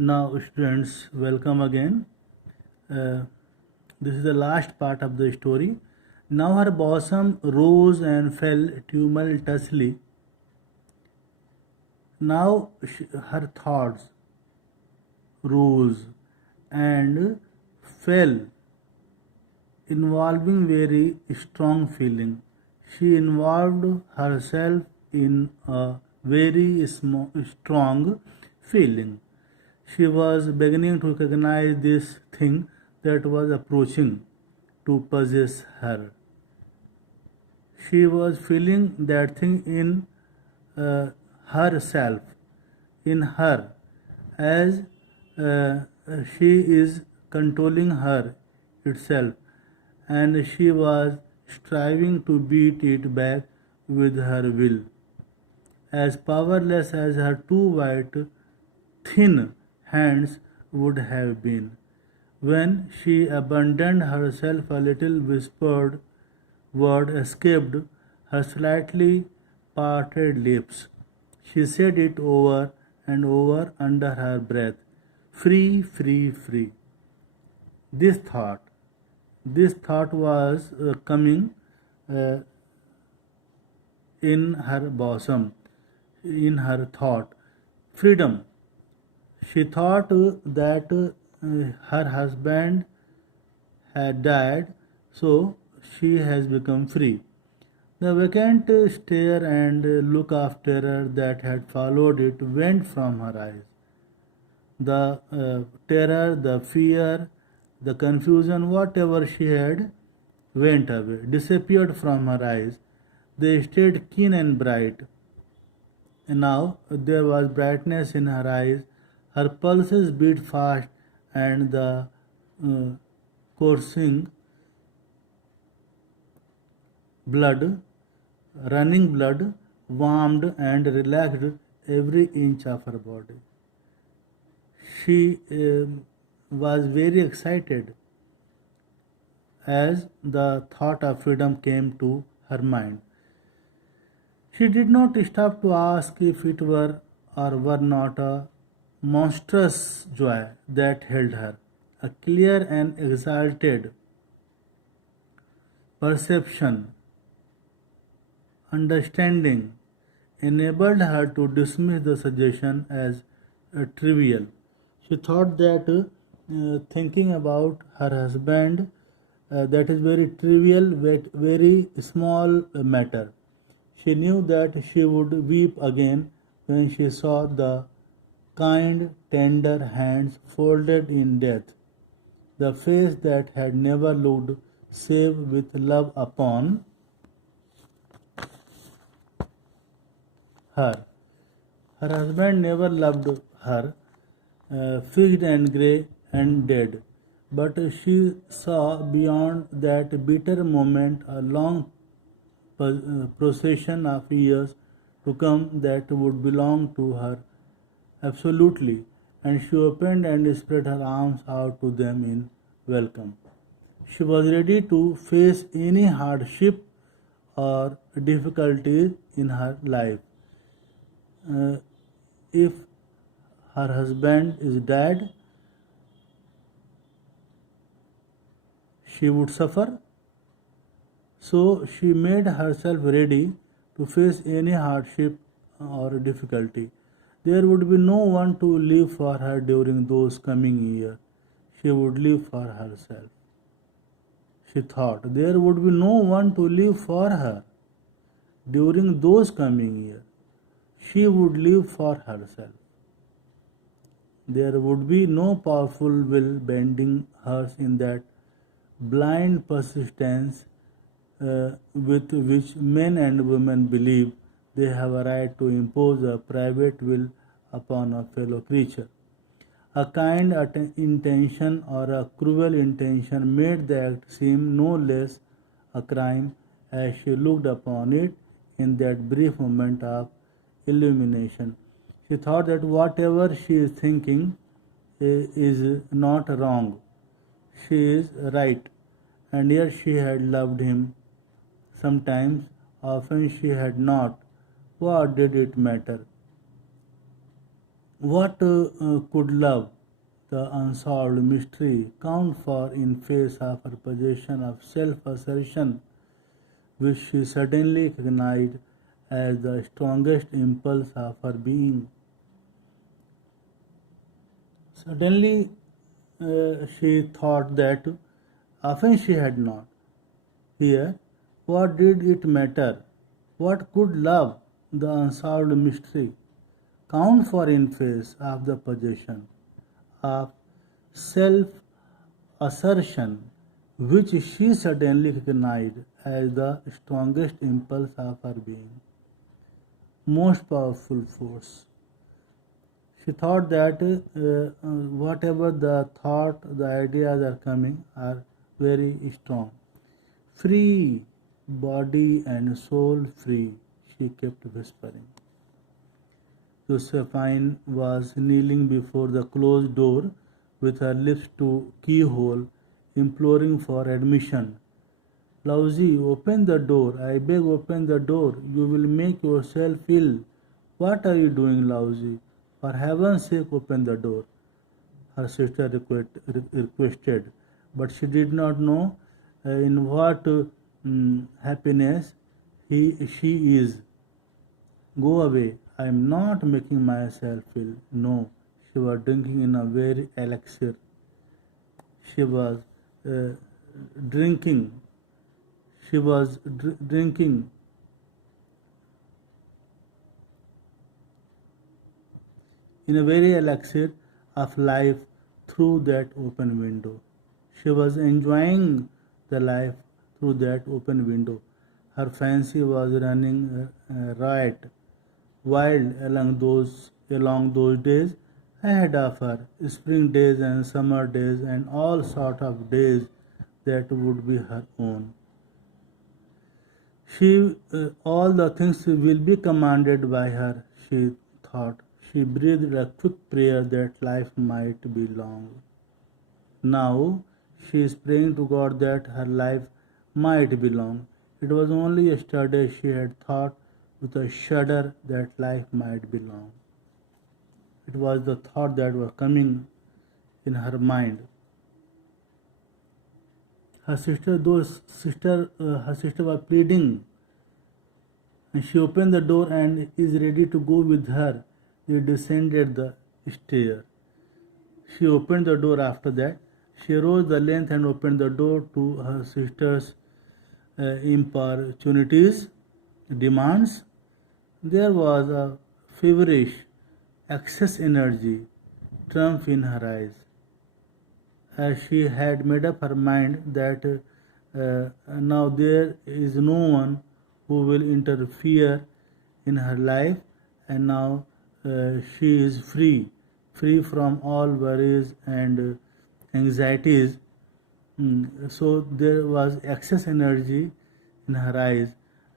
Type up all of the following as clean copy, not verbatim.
Now, students, welcome again. Uh, this is the last part of the story. Now her bosom rose and fell tumultuously. Now her thoughts rose and fell, involving very strong feeling. She involved herself in a very strong feeling. She was beginning to recognize this thing that was approaching to possess her. She was feeling that thing in herself, in her, as uh, she is controlling her itself, and she was striving to beat it back with her will. As powerless as her two white, thin hands would have been. When she abandoned herself, a little whispered word escaped her slightly parted lips. She said it over and over under her breath: free, free, free. This thought, this thought was coming uh, in her bosom, in her thought. Freedom. She thought that her husband had died, so she has become free. The vacant stare and look of terror that had followed it went from her eyes. The terror, the fear, the confusion, whatever she had, went away, disappeared from her eyes. They stayed keen and bright. And now there was brightness in her eyes. Her pulses beat fast, and the uh, coursing blood, running blood, warmed and relaxed every inch of her body. She was very excited as the thought of freedom came to her mind. She did not stop to ask if it were or were not a monstrous joy that held her, a clear and exalted perception, understanding enabled her to dismiss the suggestion as trivial. She thought that thinking about her husband, that is very trivial, very small matter. She knew that she would weep again when she saw the kind, tender hands folded in death, the face that had never looked save with love upon her. Her husband never loved her, fixed and grey and dead. But she saw beyond that bitter moment a long procession of years to come that would belong to her absolutely, and she opened and spread her arms out to them in welcome. She was ready to face any hardship or difficulties in her life. Uh, if her husband is dead, she would suffer. So she made herself ready to face any hardship or difficulty. There would be no one to live for her during those coming years. She would live for herself. She thought there would be no one to live for her during those coming years. She would live for herself. There would be no powerful will bending hers in that blind persistence with which men and women believe they have a right to impose a private will upon a fellow creature. A kind intention or a cruel intention made the act seem no less a crime as she looked upon it in that brief moment of illumination. She thought that whatever she is thinking is not wrong. She is right, and yet she had loved him. Sometimes, often she had not. What did it matter? What could love, the unsolved mystery, count for in face of her possession of self-assertion, which she suddenly recognized as the strongest impulse of her being? Suddenly, she thought that often she had not. Here, what did it matter? What could love, the unsolved mystery, count for in face of the possession of self assertion, which she suddenly recognized as the strongest impulse of her being, most powerful force? She thought that whatever the thought, the ideas are coming are very strong. Free, body and soul free, she kept whispering. Josephine was kneeling before the closed door with her lips to keyhole, imploring for admission. Lousy, open the door. I beg, open the door. You will make yourself ill. What are you doing, Lousy? For heaven's sake, open the door, her sister requested. But she did not know in what happiness she is. Go away. I am not making myself ill. No, she was drinking in a very elixir. She was uh, drinking. She was drinking in a very elixir of life through that open window. She was enjoying the life through that open window. Her fancy was running riot, wild along those days ahead of her, spring days and summer days and all sort of days that would be her own. All the things will be commanded by her, she thought. She breathed a quick prayer that life might be long. Now she is praying to God that her life might be long. It was only yesterday she had thought with a shudder that life might be long. It was the thought that was coming in her mind. Her sister was pleading, and she opened the door and is ready to go with her. They descended the stair. She opened the door after that. She rose the length and opened the door to her sister's importunities, demands. There was a feverish, excess energy, triumph in her eyes, as she had made up her mind that now there is no one who will interfere in her life, and now she is free from all worries and anxieties. So there was excess energy in her eyes,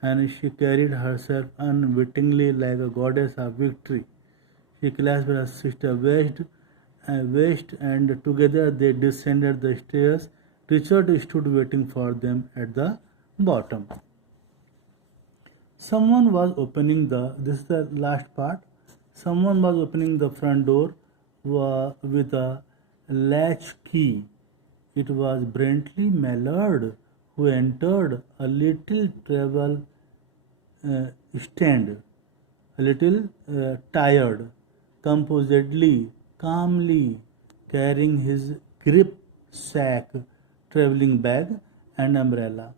and she carried herself unwittingly like a goddess of victory. She clasped her sister waist, and together they descended the stairs. Richard stood waiting for them at the bottom. Someone was opening this is the last part. Someone was opening the front door with a latch key. It was Brentley Mallard, who entered a little travel stand, a little tired, composedly, calmly, carrying his grip sack, traveling bag, and umbrella.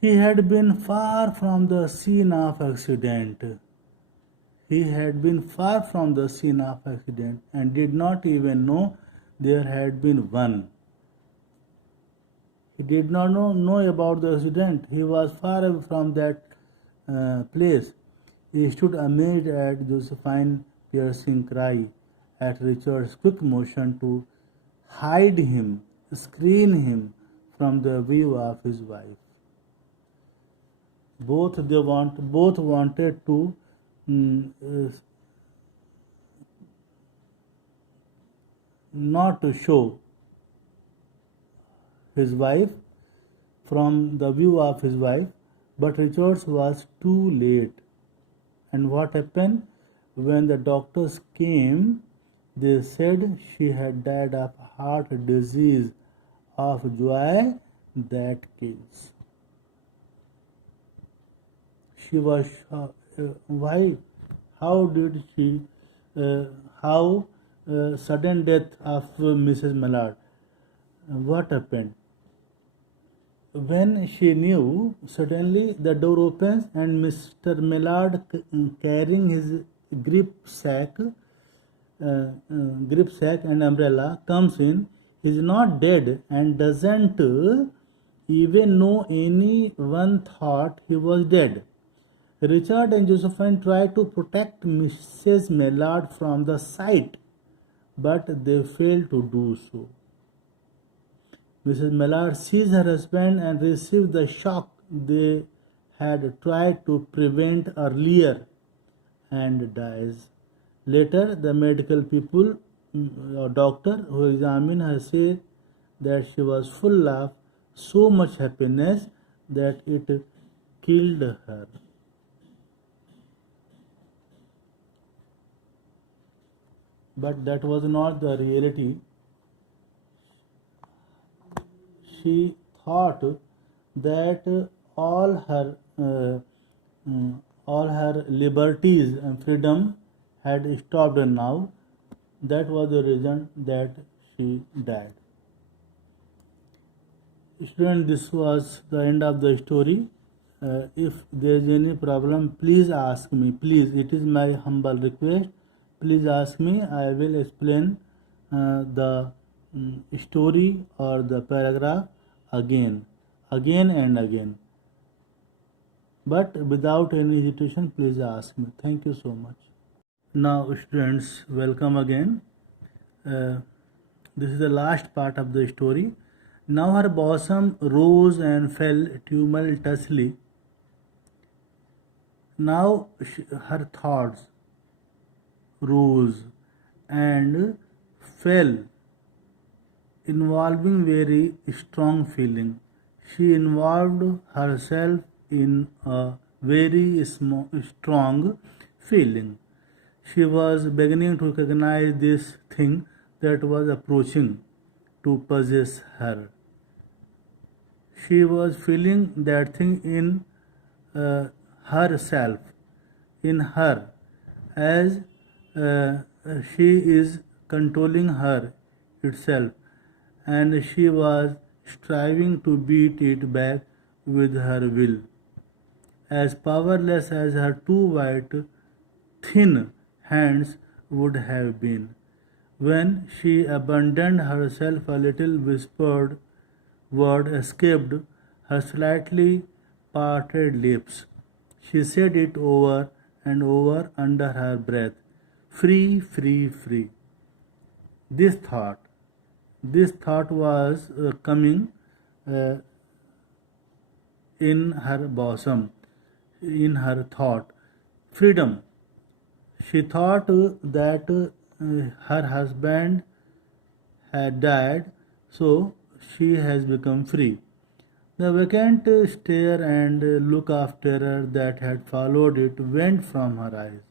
He had been far from the scene of accident. He had been far from the scene of accident and did not even know there had been one. He did not know about the accident. He was far away from that place. He stood amazed at Josephine's piercing cry, at Richard's quick motion to hide him, screen him from the view of his wife. Both wanted to not to show his wife from the view of his wife, but Richards was too late. And what happened When the doctors came, they said she had died of heart disease, of joy that kills. She was why? How did she? How sudden death of Mrs. Mallard? What happened? When she knew, suddenly the door opens and Mr. Millard, carrying his grip sack and umbrella, comes in. He is not dead and doesn't even know anyone thought he was dead. Richard and Josephine try to protect Mrs. Millard from the sight, but they fail to do so. Mrs. Millard sees her husband and receives the shock they had tried to prevent earlier and dies. Later, the medical people or doctor who examined her said that she was full of so much happiness that it killed her. But that was not the reality. She thought that all her liberties and freedom had stopped now. That was the reason that she died. Student, this was the end of the story. If there is any problem, please ask me. Please, it is my humble request. Please ask me. I will explain the story or the paragraph again and again. But without any hesitation, please ask me. Thank you so much. Now, students, welcome again. This is the last part of the story. Now her bosom rose and fell tumultuously. Now her thoughts rose and fell, involving very strong feeling. She involved herself in a very strong feeling. She was beginning to recognize this thing that was approaching to possess her. She was feeling that thing in herself, in her, as she is controlling her itself, and she was striving to beat it back with her will. As powerless as her two white, thin hands would have been. When she abandoned herself, a little whispered word escaped her slightly parted lips. She said it over and over under her breath. Free, free, free. This thought was coming in her bosom, in her thought. Freedom. She thought that her husband had died, so she has become free. The vacant stare and look of terror that had followed it went from her eyes.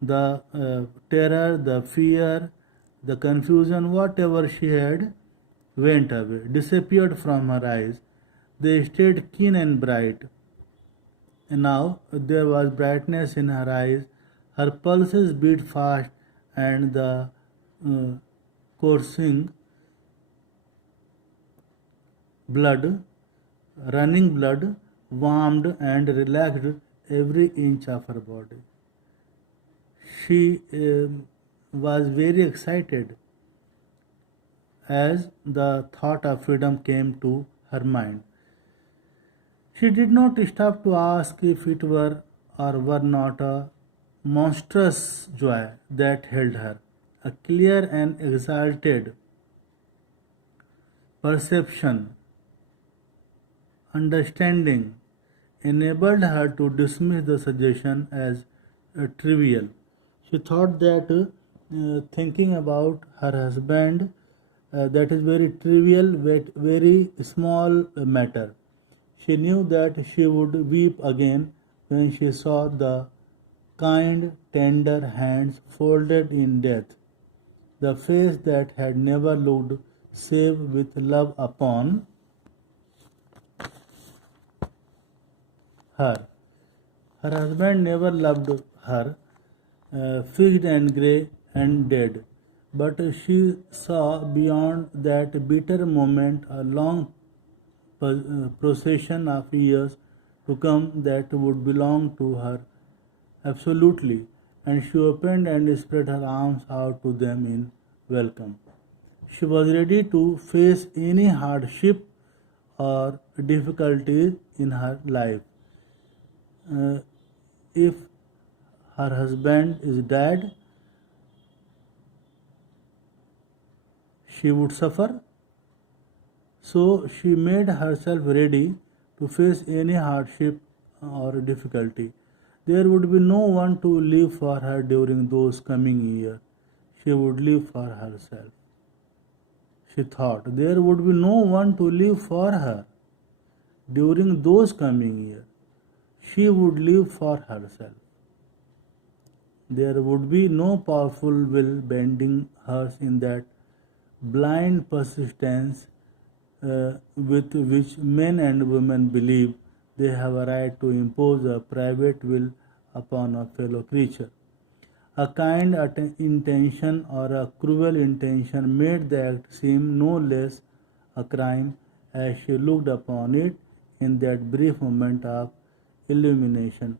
The terror, the fear, the confusion, whatever she had, went away, disappeared from her eyes. They stayed keen and bright. And now there was brightness in her eyes. Her pulses beat fast, and the coursing running blood, warmed and relaxed every inch of her body. She was very excited as the thought of freedom came to her mind. She did not stop to ask if it were or were not a monstrous joy that held her. A clear and exalted perception, understanding, enabled her to dismiss the suggestion as trivial. She thought that thinking about her husband, that is very trivial, very small matter. She knew that she would weep again when she saw the kind, tender hands folded in death, the face that had never looked save with love upon her. Her husband never loved her, fixed and grey and dead, but she saw beyond that bitter moment a long procession of years to come that would belong to her absolutely, and she opened and spread her arms out to them in welcome. She was ready to face any hardship or difficulties in her life. Uh, if her husband is dead, she would suffer. So she made herself ready to face any hardship or difficulty. There would be no one to live for her during those coming years. She would live for herself. She thought there would be no one to live for her during those coming years. She would live for herself. There would be no powerful will bending hers in that blind persistence with which men and women believe they have a right to impose a private will upon a fellow creature. A kind intention or a cruel intention made the act seem no less a crime as she looked upon it in that brief moment of illumination.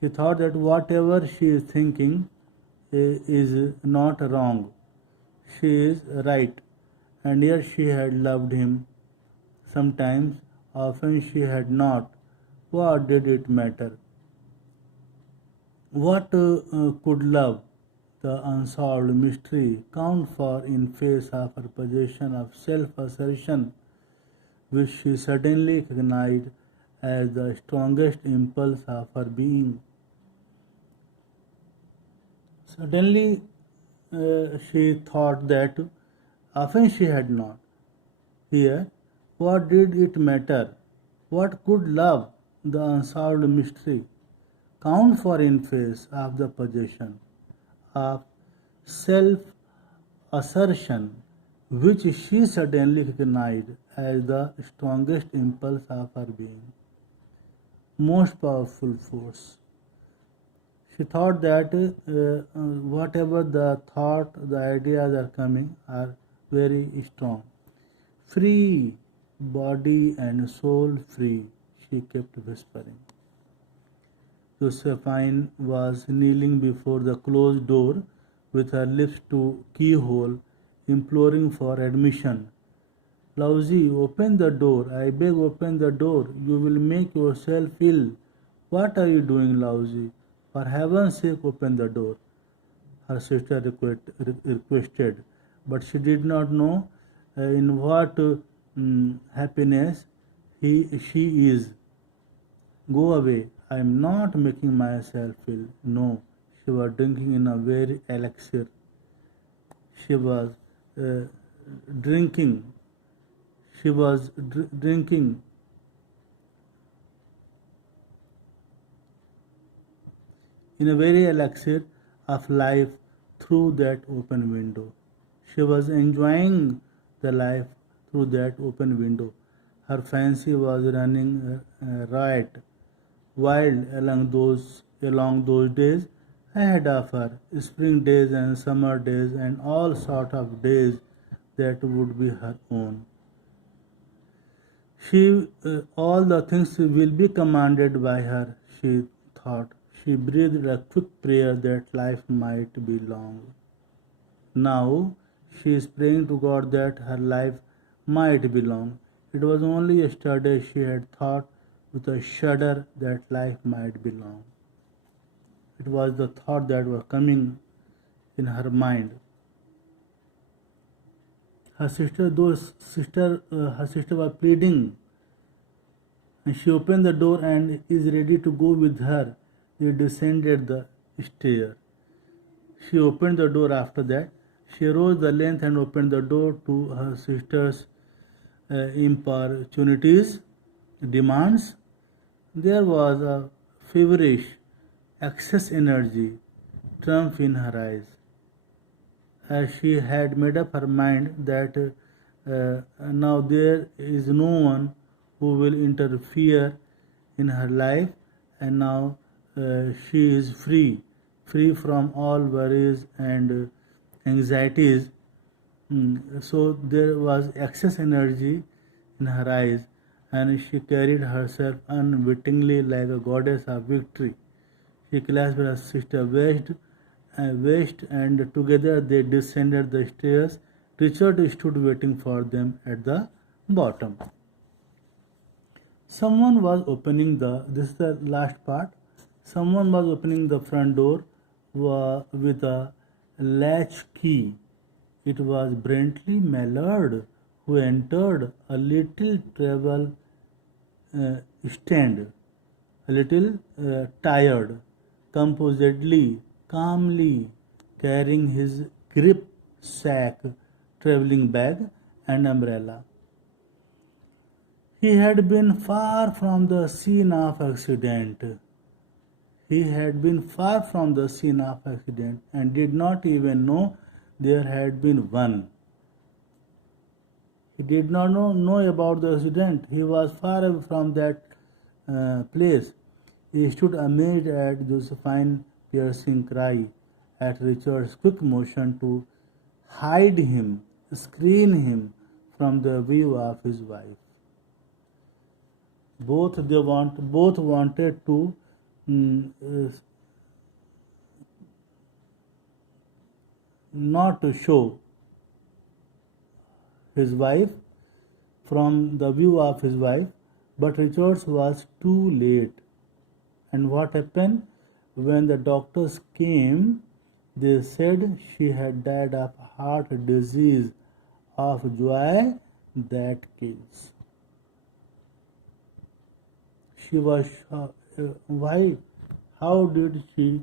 She thought that whatever she is thinking is not wrong. She is right, and yet she had loved him. Sometimes, often she had not. What did it matter? What could love, the unsolved mystery, count for in face of her possession of self-assertion, which she suddenly recognized as the strongest impulse of her being? Suddenly, she thought that often she had not. Here, what did it matter? What could love, the unsolved mystery, count for in face of the possession of self assertion, which she suddenly recognized as the strongest impulse of her being, most powerful force? She thought that whatever the thought, the ideas are coming are very strong. Free, body and soul free, she kept whispering. Josephine was kneeling before the closed door with her lips to keyhole, imploring for admission. Lousy, open the door. I beg, open the door. You will make yourself ill. What are you doing, Lousy? For heaven's sake, open the door, her sister requested. But she did not know in what happiness she is. Go away. I am not making myself ill. No, she was drinking in a very elixir. She was uh, drinking. She was drinking in a very elixir of life through that open window. She was enjoying the life through that open window. Her fancy was running riot, wild along those days ahead of her, spring days and summer days and all sort of days that would be her own. All the things will be commanded by her, she thought. She breathed a quick prayer that life might be long. Now she is praying to God that her life might be long. It was only yesterday she had thought with a shudder that life might be long. It was the thought that was coming in her mind. Her sister was pleading, and she opened the door and is ready to go with her. They descended the stair. She opened the door after that. She rose the length and opened the door to her sister's importunities, demands. There was a feverish excess energy triumphed in her eyes, as she had made up her mind that now there is no one who will interfere in her life, and now she is free from all worries and anxieties. So there was excess energy in her eyes, and she carried herself unwittingly like a goddess of victory. She clasped her sister waist, and together they descended the stairs. Richard stood waiting for them at the bottom. Someone was opening this is the last part. Someone was opening the front door with a latch key. It was Bentley Mallard, who entered a little travel stand, a little tired, composedly, calmly, carrying his grip sack, traveling bag, and umbrella. He had been far from the scene of accident. He had been far from the scene of accident and did not even know there had been one. He did not know about the accident. He was far away from that place. He stood amazed at Josephine's piercing cry, at Richard's quick motion to hide him, screen him from the view of his wife. Both wanted to not to show his wife from the view of his wife, but Richards was too late. And what happened? When the doctors came, they said she had died of heart disease, of joy that kills. She was why? How did she?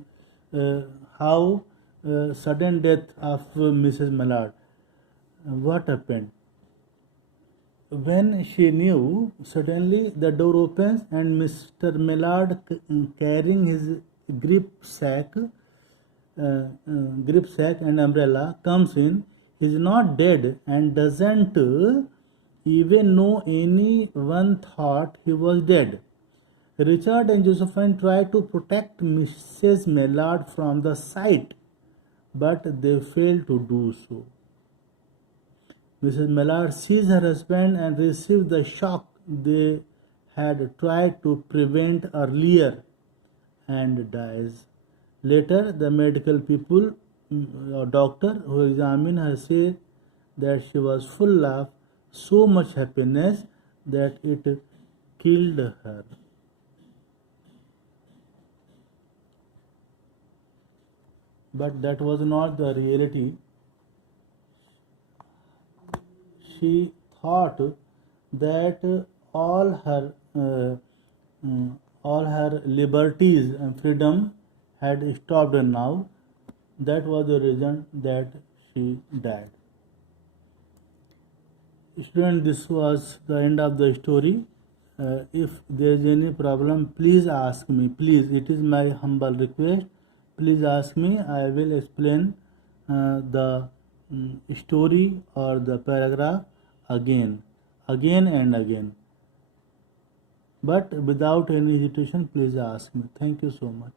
How sudden death of Mrs. Mallard? What happened? When she knew, suddenly the door opens and Mr. Mallard, carrying his grip sack and umbrella, comes in. He is not dead and doesn't even know anyone thought he was dead. Richard and Josephine tried to protect Mrs. Mallard from the sight, but they failed to do so. Mrs. Mallard sees her husband and receives the shock they had tried to prevent earlier and dies. Later, the medical people or doctor who examined her said that she was full of so much happiness that it killed her. But that was not the reality. She thought that all her liberties and freedom had stopped now. That was the reason that she died. Student, this was the end of the story. If there is any problem, please ask me. Please, it is my humble request. Please ask me. I will explain the story or the paragraph again and again. But without any hesitation, please ask me. Thank you so much.